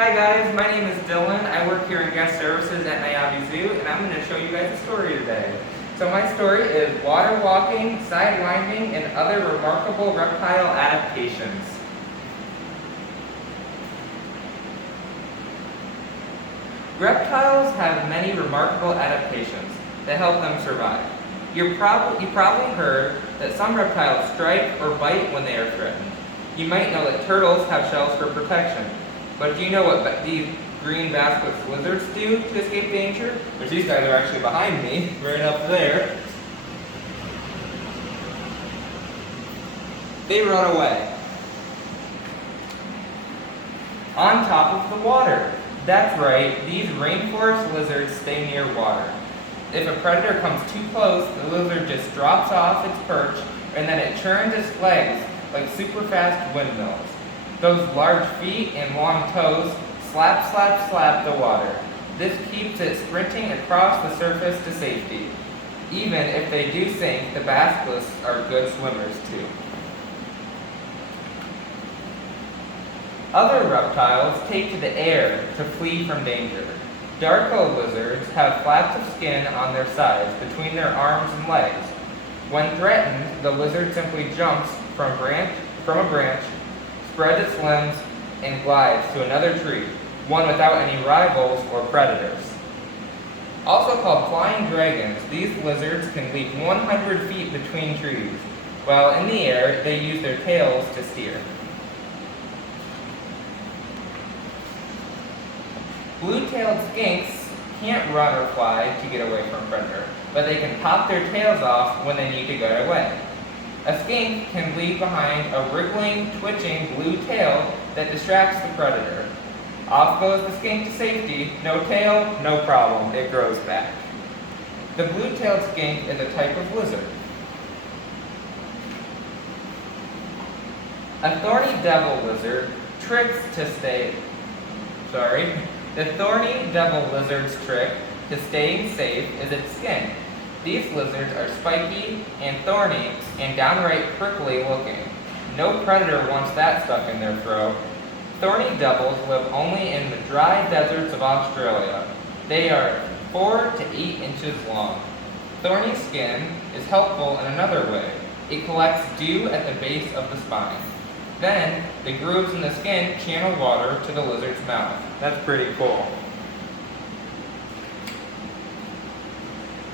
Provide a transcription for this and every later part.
Hi guys, my name is Dylan. I work here in guest services at Niabi Zoo, and I'm going to show you guys a story today. So my story is Water Walking, Sidewinding, and Other Remarkable Reptile Adaptations. Reptiles have many remarkable adaptations that help them survive. You probably heard that some reptiles strike or bite when they are threatened. You might know that turtles have shells for protection. But do you know what these green basket lizards do to escape danger? Which these guys are actually behind me, right up there. They run away. On top of the water. That's right, these rainforest lizards stay near water. If a predator comes too close, the lizard just drops off its perch and then it churns its legs like super fast windmills. Those large feet and long toes slap, slap, slap the water. This keeps it sprinting across the surface to safety. Even if they do sink, the basilists are good swimmers too. Other reptiles take to the air to flee from danger. Darko lizards have flaps of skin on their sides between their arms and legs. When threatened, the lizard simply jumps from a branch, spreads its limbs, and glides to another tree, one without any rivals or predators. Also called flying dragons, these lizards can leap 100 feet between trees. While in the air, they use their tails to steer. Blue-tailed skinks can't run or fly to get away from a predator, but they can pop their tails off when they need to get away. A skink can leave behind a wriggling, twitching blue tail that distracts the predator. Off goes the skink to safety. No tail, no problem, it grows back. The blue-tailed skink is a type of lizard. A thorny devil lizard The thorny devil lizard's trick to staying safe is its skin. These lizards are spiky and thorny and downright prickly looking. No predator wants that stuck in their throat. Thorny devils live only in the dry deserts of Australia. They are 4 to 8 inches long. Thorny skin is helpful in another way. It collects dew at the base of the spine. Then, the grooves in the skin channel water to the lizard's mouth. That's pretty cool.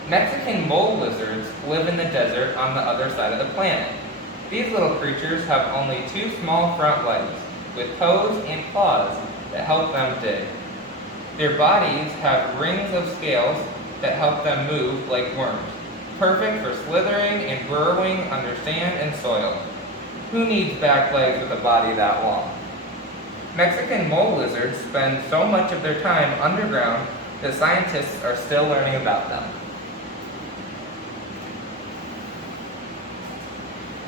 Mexican mole lizards live in the desert on the other side of the planet. These little creatures have only 2 small front legs, with toes and claws that help them dig. Their bodies have rings of scales that help them move like worms, perfect for slithering and burrowing under sand and soil. Who needs back legs with a body that long? Mexican mole lizards spend so much of their time underground that scientists are still learning about them.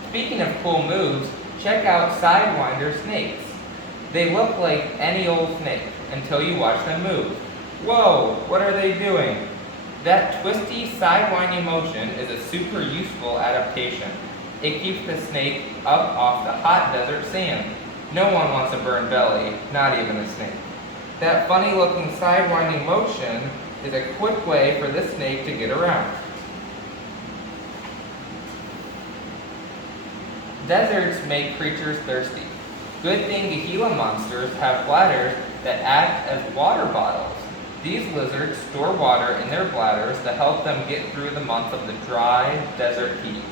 Speaking of cool moves, check out Sidewinder snakes. They look like any old snake until you watch them move. Whoa, what are they doing? That twisty sidewinding motion is a super useful adaptation. It keeps the snake up off the hot desert sand. No one wants a burned belly, not even a snake. That funny looking sidewinding motion is a quick way for this snake to get around. Deserts make creatures thirsty. Good thing Gila Monsters have bladders that act as water bottles. These lizards store water in their bladders to help them get through the months of the dry desert heat.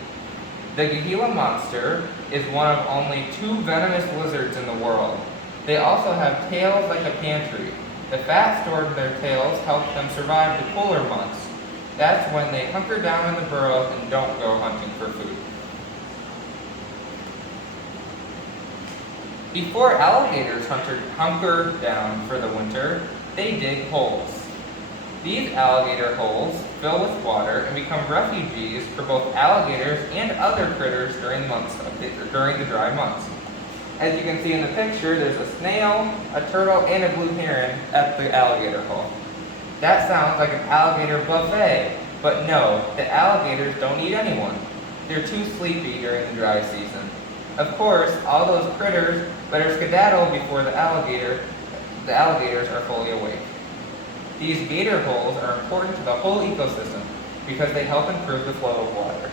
The Gila Monster is one of only 2 venomous lizards in the world. They also have tails like a pantry. The fat stored in their tails helps them survive the cooler months. That's when they hunker down in the burrows and don't go hunting for food. Before alligators hunker down for the winter, they dig holes. These alligator holes fill with water and become refuges for both alligators and other critters during the dry months. As you can see in the picture, there's a snail, a turtle, and a blue heron at the alligator hole. That sounds like an alligator buffet, but no, the alligators don't eat anyone. They're too sleepy during the dry season. Of course, all those critters better skedaddle before the alligator the alligators are fully awake. These gator holes are important to the whole ecosystem because they help improve the flow of water.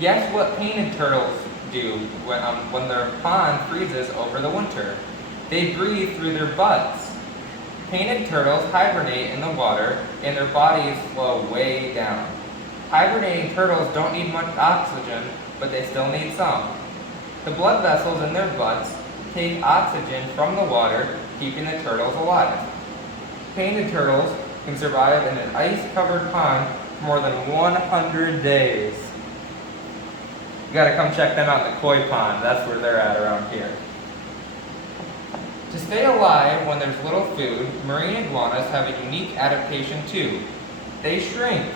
Guess what painted turtles do when their pond freezes over the winter? They breathe through their butts. Painted turtles hibernate in the water and their bodies slow way down. Hibernating turtles don't need much oxygen, but they still need some. The blood vessels in their butts take oxygen from the water, keeping the turtles alive. Painted turtles can survive in an ice-covered pond for more than 100 days. You gotta come check them out in the koi pond. That's where they're at around here. To stay alive when there's little food, marine iguanas have a unique adaptation too. They shrink.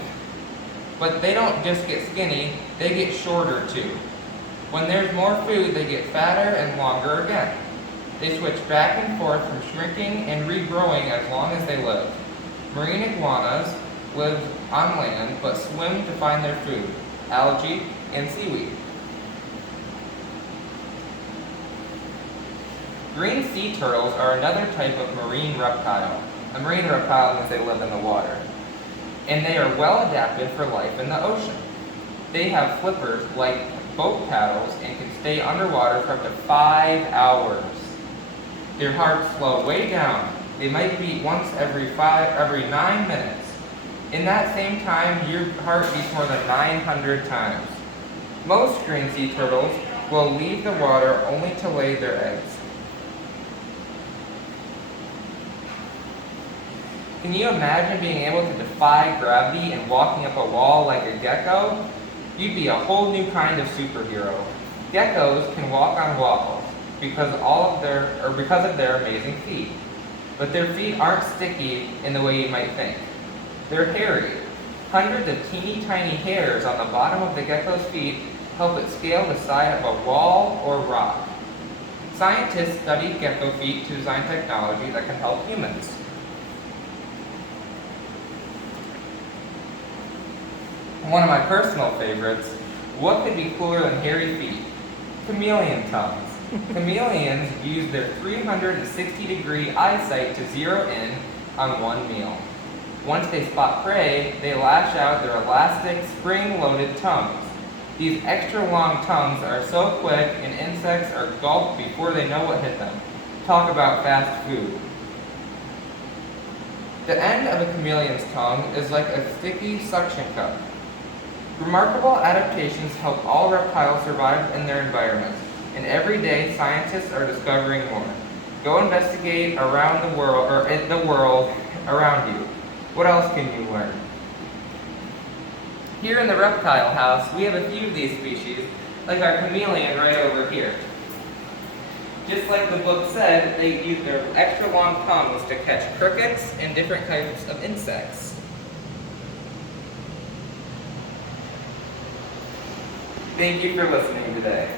But they don't just get skinny, they get shorter too. When there's more food, they get fatter and longer again. They switch back and forth from shrinking and regrowing as long as they live. Marine iguanas live on land but swim to find their food, algae and seaweed. Green sea turtles are another type of marine reptile. A marine reptile means they live in the water. And they are well adapted for life in the ocean. They have flippers like boat paddles and can stay underwater for up to 5 hours. Their hearts slow way down. They might beat once every 9 minutes. In that same time, your heart beats more than 900 times. Most green sea turtles will leave the water only to lay their eggs. Can you imagine being able to defy gravity and walking up a wall like a gecko? You'd be a whole new kind of superhero. Geckos can walk on walls because of their amazing feet. But their feet aren't sticky in the way you might think. They're hairy. Hundreds of teeny tiny hairs on the bottom of the gecko's feet help it scale the side of a wall or rock. Scientists study gecko feet to design technology that can help humans. One of my personal favorites, what could be cooler than hairy feet? Chameleon tongues. Chameleons use their 360-degree eyesight to zero in on one meal. Once they spot prey, they lash out their elastic, spring-loaded tongues. These extra long tongues are so quick and insects are gulped before they know what hit them. Talk about fast food. The end of a chameleon's tongue is like a sticky suction cup. Remarkable adaptations help all reptiles survive in their environment, and every day scientists are discovering more. Go investigate around the world, or in the world around you. What else can you learn? Here in the reptile house, we have a few of these species, like our chameleon right over here. Just like the book said, they use their extra long tongues to catch crickets and different types of insects. Thank you for listening today.